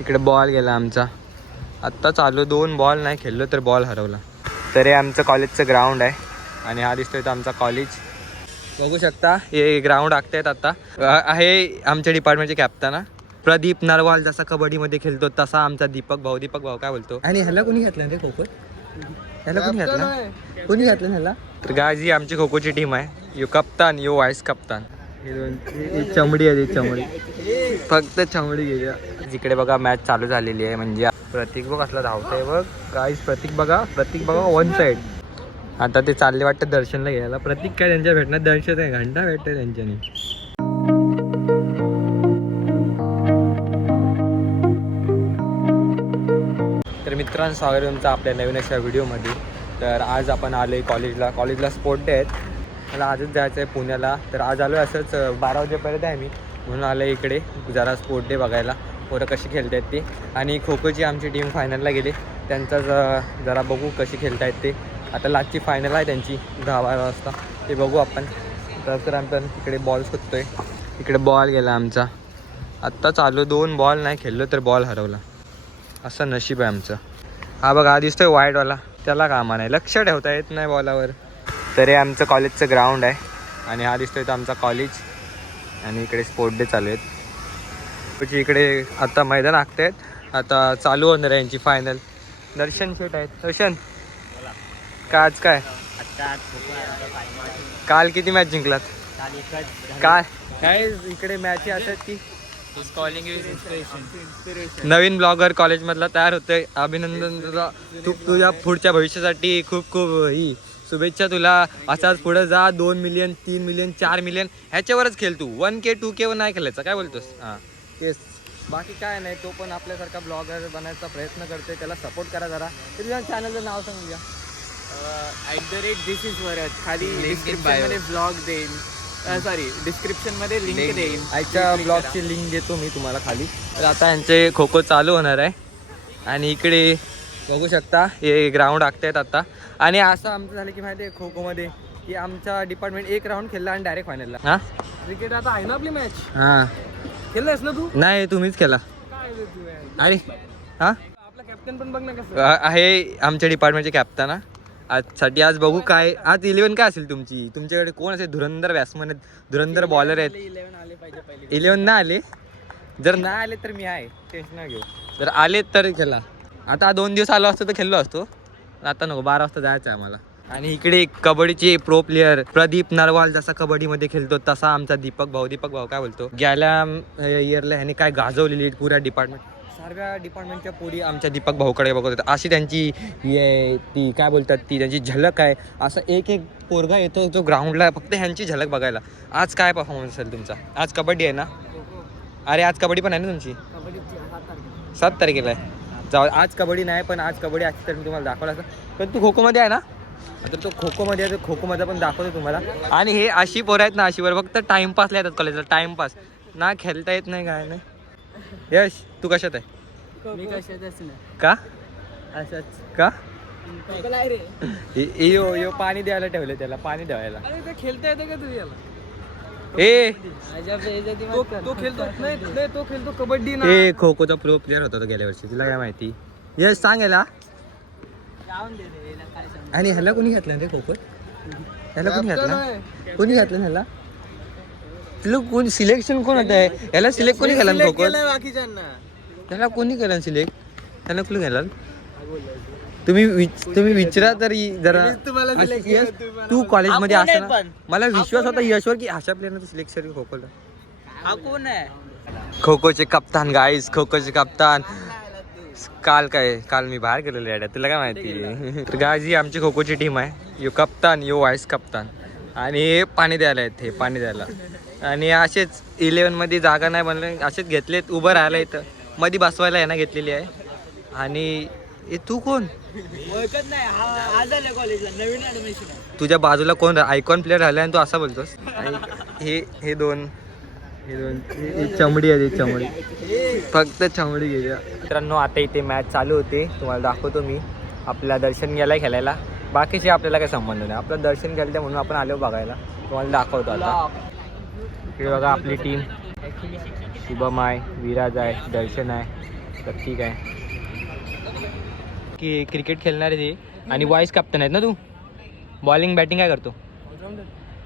इकडे बॉल गेला आमचा. आत्ता चालू 2 बॉल नाही खेळलो तर बॉल हरवला. तर हे आमचं कॉलेजचं ग्राउंड आहे आणि हा दिसतोय तो आमचा कॉलेज. बघू शकता हे ग्राउंड आखतायत आता. आहे आमच्या डिपार्टमेंटचे कॅप्टन प्रदीप नरवाल. जसा कबड्डीमध्ये खेळतो तसा आमचा दीपक भाऊ काय बोलतो. आणि ह्याला कोणी घातलं रे खो खो? ह्याला कोणी घातलं? कोणी घातलं ह्याला? तर गाज ही आमची खो खोची टीम आहे. यो कप्तान यो व्हाईस कप्तान. हे चमडी आहे चमडी, फक्त चमडी गेल्या. जिकडे बघा मॅच चालू झालेली आहे. म्हणजे प्रतीक बघ असला धावतंय बघ गाईस. प्रतीक बघा वन साईड. आता ते चालले वाटतं दर्शनला घ्यायला. प्रतीक काय त्यांच्या भेटणार दर्शन आहे घंटा भेटते त्यांच्यानी. तर मित्रांनो स्वागत तुमचं आपल्या नवीन अशा व्हिडिओमध्ये. तर आज आपण आलो आहे कॉलेजला स्पोर्ट डे आहेत. मला आजच जायचं आहे पुण्याला. तर आज आलो आहे असंच 12 वाजेपर्यंत आहे मी, म्हणून आलो आहे इकडे जरा स्पोर्ट डे बघायला पोरं कशी खेळत आहेत ते. आणि खो खोची आमची टीम फायनलला गेली. त्यांचा जरा बघू कशी खेळत आहेत ते. आता लास्टची फायनल आहे त्यांची 10-12 वाजता, ते बघू आपण. तर आपण इकडे बॉल शोधतोय. इकडे बॉल गेला आमचा. आत्ता चालू 2 बॉल नाही खेळलो तर बॉल हरवला. असं नशीब आहे आमचं. हा बघा हा दिसतोय व्हाईटवाला, त्याला कामा नाही, लक्ष ठेवता येत नाही बॉलावर. तर हे आमचं कॉलेजचं ग्राउंड आहे आणि हा दिसतोय तो आमचा कॉलेज. आणि इकडे स्पोर्ट डे चालू आहेत. इकडे आता मैदान आखत आहेत. आता चालू होणार आहे यांची फायनल. दर्शन शेट आहेत. दर्शन का आज काय काल किती मॅच जिंकलात? काय इकडे मॅच असतात की नवीन ब्लॉगर कॉलेजमधला तयार होतोय. अभिनंदन तुला. तुझ्या पुढच्या भविष्यासाठी खूप ही शुभेच्छा तुला. असाच पुढे जा. 2 मिलियन 3 मिलियन 4 मिलियन ह्याच्यावरच खेळ तू. 1K 2K वर नाही खेळायचं. काय बोलतोस? हां तेच, बाकी काय नाही. तो पण आपल्यासारखा ब्लॉगर बनायचा प्रयत्न करतोय. त्याला सपोर्ट करा जरा. तर तुझ्या चॅनलचं नाव सांगूया. @this is Varad. खाली डिस्क्रिप्शनमध्ये ब्लॉग देईन. डिस्क्रिप्शनमध्ये लिंक देईन. आजच्या ब्लॉगची लिंक देतो मी तुम्हाला खाली. तर आता यांचे खो खो चालू होणार आहे. आणि इकडे बघू शकता हे ग्राउंड आखतायत आता. आणि असं आमचं झालं की माहिती आहे खो खोमध्ये की आमचा डिपार्टमेंट 1 राऊंड खेळला आणि डायरेक्ट फायनलला. हां क्रिकेट आता आहे ना आपली मॅच. हां खेळलायस ना तू? नाही तुम्हीच खेळा. आणि हां आपला कॅप्टन पण बघ ना कसं आहे आमच्या डिपार्टमेंटचे कॅप्टन. आजसाठी आज बघू काय आज 11 काय असेल तुमची. तुमच्याकडे कोण असेल? धुरंधर बॅट्समन आहेत, धुरंधर बॉलर आहेत. 11 आले पाहिजे पहिले. 11 नाही आले? जर नाही आले तर मी आहे, टेन्शन नाही घेऊ. जर आले तर खेळा. आता 2 दिवस आलो असतो तर खेळलो असतो. आता नको, 12 वाजता जायचं आहे आम्हाला. आणि इकडे कबड्डीचे प्रो प्लेयर प्रदीप नरवाल. जसा कबड्डीमध्ये खेळतो तसा आमचा दीपक भाऊ काय बोलतो. गेल्या इयरला ह्याने काय गाजवलेली पुऱ्या डिपार्टमेंट. सर्व डिपार्टमेंटच्या पोरी आमच्या दीपक भाऊकडे बघत होतात. अशी त्यांची ती काय बोलतात ती त्यांची झलक आहे. असं एक पोरगा येतो जो ग्राउंडला फक्त ह्यांची झलक बघायला. आज काय परफॉर्मन्स असेल तुमचा? आज कबड्डी आहे ना? अरे आज कबड्डी पण आहे ना तुमची? 7 तारखेला आहे. जाऊ, आज कबड्डी नाही पण आज कबड्डी असते तर मी तुम्हाला दाखवलं असं. पण तू खो खोमध्ये आहे ना? तर तो खो खोमध्ये आहे तर खो खोमध्ये पण दाखवतो तुम्हाला. आणि हे अशी पोरं आहेत ना, अशीवर फक्त टाइमपासला येतात कॉलेजला. टाइमपास ना, खेळता येत नाही काय नाही. यश तू कशात आहे? मी कशातच नाही. का असंच का? रे यो पाणी द्यायला ठेवलं, त्याला पाणी द्यायला. अरे ते खेळता येते का तुझ्या? तो खेळतो नाही, तो खेळतो कबड्डी ना. हे खो खोचा प्रो प्लेअर होता तो गेल्या वर्षी. तुला काय माहिती? यश सांग याला. आणि ह्याला कोणी घातलं रे खो खो? ह्याला कोणी घातलं ह्याला? तुला कोणी सिलेक्शन कोण होत आहे? ह्याला सिलेक्ट कोणी केलं खो खो? बाकीच्यांना त्याला कोणी केलं सिलेक्ट? त्याला कोणी केलं? तुम्ही विचारा तरी जरा. तू कॉलेजमध्ये असताना मला विश्वास होता यशवर की अशा प्लेअरनं सिलेक्शन खो खोला. हा कोण आहे? खो खोचे कप्तान गाईस, खो खोचे कप्तान. काल मी बाहेर गेलेलो आहे. तुला काय माहिती? तर गाईज ही आमची खो खोची टीम आहे. यो कप्तान यो व्हाईस कप्तान. आणि हे पाणी द्यायला आहेत, हे पाणी द्यायला. आणि असेच 11 मध्ये जागा नाही बनले, असेच घेतलेत उभं राहायला. इथं मध्ये बसवायला आहे ना घेतलेली आहे. आणि तू कोण? ओळखत नाही. आज आले कॉलेजला, नवीन ऍडमिशन आहे. तुझ्या बाजूला कोण आयकॉन प्लेअर राहिला आणि तू असा बोलतोस? आणि हे दोन चमडी आहे, चमडी, फक्त चमडी गेल्या. मित्रांनो आता इथे मॅच चालू होते, तुम्हाला दाखवतो मी. आपला दर्शन गेलाय खेळायला, बाकीचे आपल्याला काही संबंध नाही. आपलं दर्शन गेलं म्हणून आपण आलो बघायला, तुम्हाला दाखवतो. आता इकडे बघा आपली टीम. शुभम आहे, विराज आहे, दर्शन आहे, तर ठीक आहे की क्रिकेट खेळणार आहे ते आणि वाईस कॅप्टन आहेत ना तू. बॉलिंग बॅटिंग काय करतो?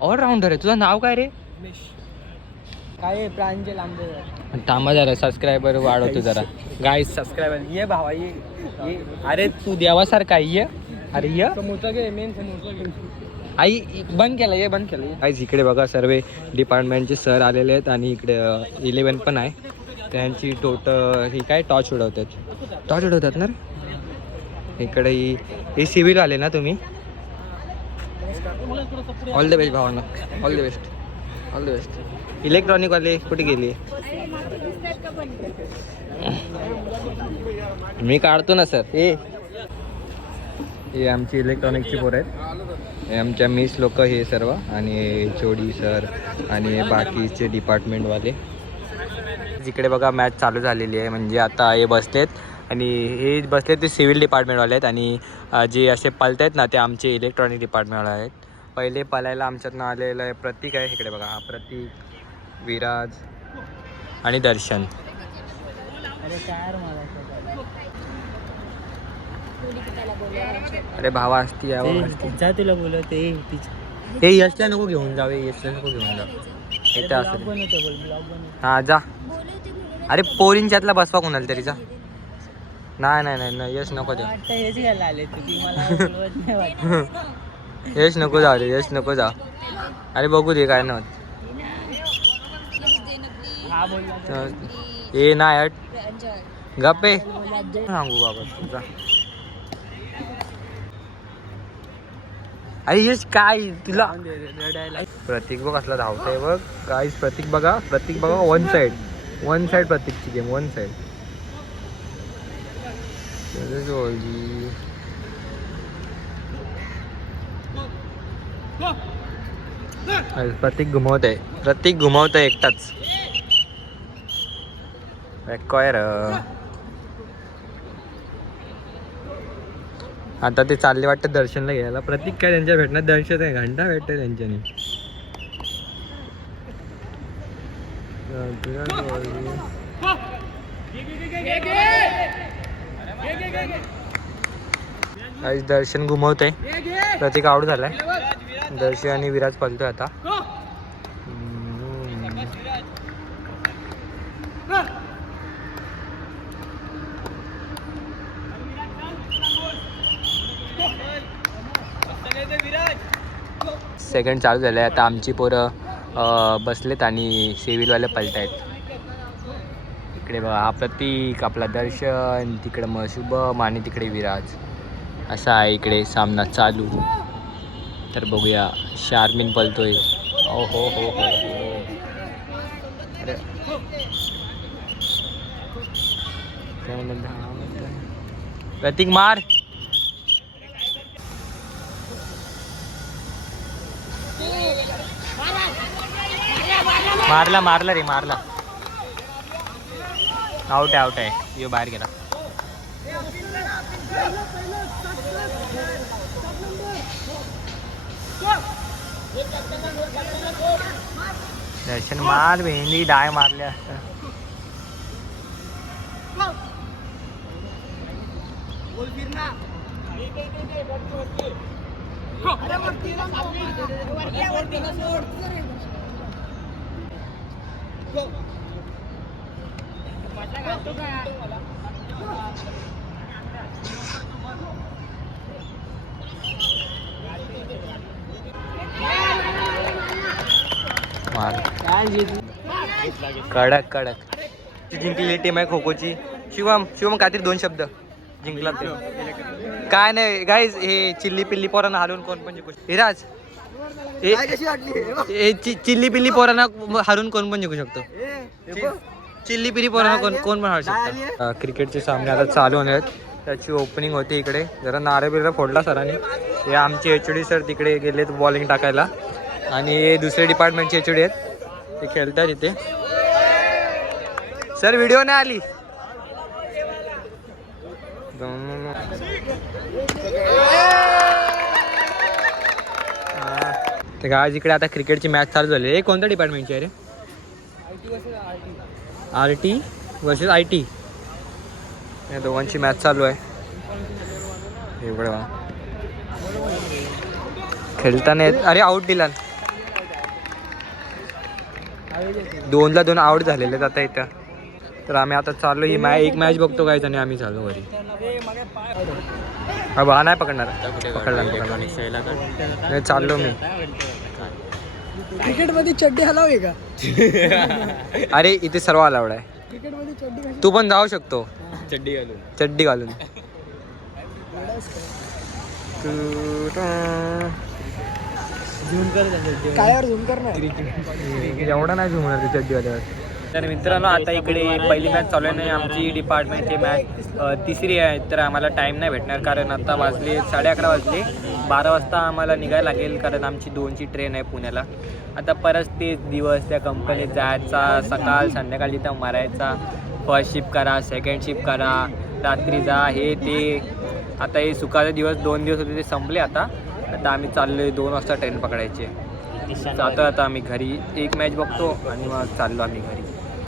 ऑलराऊंडर आहे. तुझं नाव काय रे? काय प्रांजल आंबेकर. थांबा जरा सबस्क्रायबर वाढवतो जरा. गाईस सबस्क्रायबर ये भावा ये. अरे तू देवासारखा ये. अरे ये समोसा घे, मेन समोसा घे. आई बंद केलं ये बंद केलं. गाईस इकडे बघा सर्व डिपार्टमेंटचे सर आलेले आहेत आणि इकडे 11 पण आहे. त्यांची ही काय टॉर्च उडवतात ना रे? इकडे ही सिव्हिल आले ना तुम्ही. ऑल द बेस्ट भावांना. All the best. इलेक्ट्रॉनिकवाले कुठे गेली? मी काढतो ना सर. हे आमची इलेक्ट्रॉनिकची पोरं आहेत. हे आमच्या मिस लोक हे सर्व आणि चोडी सर आणि बाकीचे डिपार्टमेंटवाले. जिकडे बघा मॅच चालू झालेली आहे. म्हणजे आता हे बसलेत आणि हे बसलेत ते सिव्हिल डिपार्टमेंटवाले आहेत आणि जे असे पलत आहेत ना ते आमचे इलेक्ट्रॉनिक डिपार्टमेंटवाले आहेत. पहिले पलायला आमच्यातनं आलेलं आहे प्रतीक आहे. इकडे बघा हा प्रतीक, विराज आणि दर्शन. अरे भावा असती जा तुला बोलत हे यशला नको घेऊन जावे. यशला नको घेऊन जा. इथं असं हां जा. अरे पोरींच्यातला बसवा कोणाला तरी जा. नाही यश नको जा. हेच घ्यायला आले तुम्ही मला बोलवत नाही वाटत. यश नको जा रे. यश नको जा. अरे बघू दे काय नव्हतं. हा बोलला हे नाही हट गप्पे सांगू बाबा तुझा. अरे यश काय तुला प्रतीक बघ असला धावतोय बघ. गाईस प्रतीक बघा वन साइड प्रतीकची गेम वन साइड. प्रतीक घुमवत आहे एकटाच. एक्वायर आता ते चालले वाटतं दर्शनला घ्यायला. प्रतीक काय त्यांच्या भेटणार? दर्शन आहे घंटा भेटते त्यांच्यानी. दर्शन घुमवतंय. प्रतीक आउट झालाय. दर्शन आणि विराज पलतोय आता. सेकंड चालू झालं आहे. आता आमची पोरं बसलेत आणि सिव्हिलवाले पलत आहेत. इकडे बघा हा प्रतीक, आपला दर्शन, तिकडे मग शुभम आणि तिकडे विराज. असा आहे इकडे सामना चालू. तर बघूया शारमिन पलतोय. ओ हो हो हो अरे प्रतीक मार. मारला रे मारला. आउट आहे. यो बाहेर गेला. दर्शन मार भेंडी डाय मारले असतं. कडक जिंकलेली टीम आहे खो खोची. शिवम काहीतरी 2 शब्द जिंकला ते काय नाही गाईज. हे चिल्ली पिल्ली पोरांना हरवून कोण पण जिंकू शकतो. विराज चिल्ली पिल्ली पोरांना हरून कोण पण जिंकू शकतो. चिल्ली पिल्ली पोरांना कोण पण हरू शकतो. क्रिकेटचे सामने आता चालू होणार आहेत. त्याची ओपनिंग होती इकडे. जरा नारळ फोडला सरांनी. हे आमचे HOD सर तिकडे गेलेत बॉलिंग टाकायला आणि हे दुसरे डिपार्टमेंटचे HOD आहेत. ते खेळतात इथे. सर व्हिडिओ नाही आली. तर आज इकडे आता क्रिकेटची मॅच चालू झाली. हे कोणत्या डिपार्टमेंटची आहे रे? RT versus IT. या दोघांची मॅच चालू आहे. एवढं बघा. खेळताना अरे आऊट दिला. 2-2 आऊट झालेले आहेत आता इथं. तर आम्ही आता चाललो ही एक मॅच बघतो काय आणि आम्ही चाललो घरी. हा नाही पकडणार. पकडला नाही चाललो मी. क्रिकेट मध्ये चड्डी हलावे का? अरे इथे सर्व अलाउड आहे. क्रिकेट मध्ये चड्डी तू पण जाऊ शकतो चड्डी घालून. कायावर झूम कर ना. एवढा नाही झुमणार ती चड्डीवाल्यावर. तर मित्रांनो आता इकडे पहिली मॅच चालू आहे. नाही आमची डिपार्टमेंटची मॅच तिसरी आहे. तर आम्हाला टाईम नाही भेटणार कारण आता वाजले 11:30 वाजले. 12 वाजता आम्हाला निघायला लागेल कारण आमची 2ची ट्रेन आहे पुण्याला. आता परत तेच दिवस त्या कंपनीत जायचा, सकाळ संध्याकाळ तिथं मारायचा. फर्स्ट शिफ्ट करा, सेकंड शिफ्ट करा, रात्री जा, हे ते. आता हे सुखाचे दिवस 2 दिवस होते ते संपले. आता आम्ही चाललो 2 वाजता ट्रेन पकडायची. जातो आता आम्ही घरी. एक मॅच बघतो आणि मग चाललो आम्ही घरी.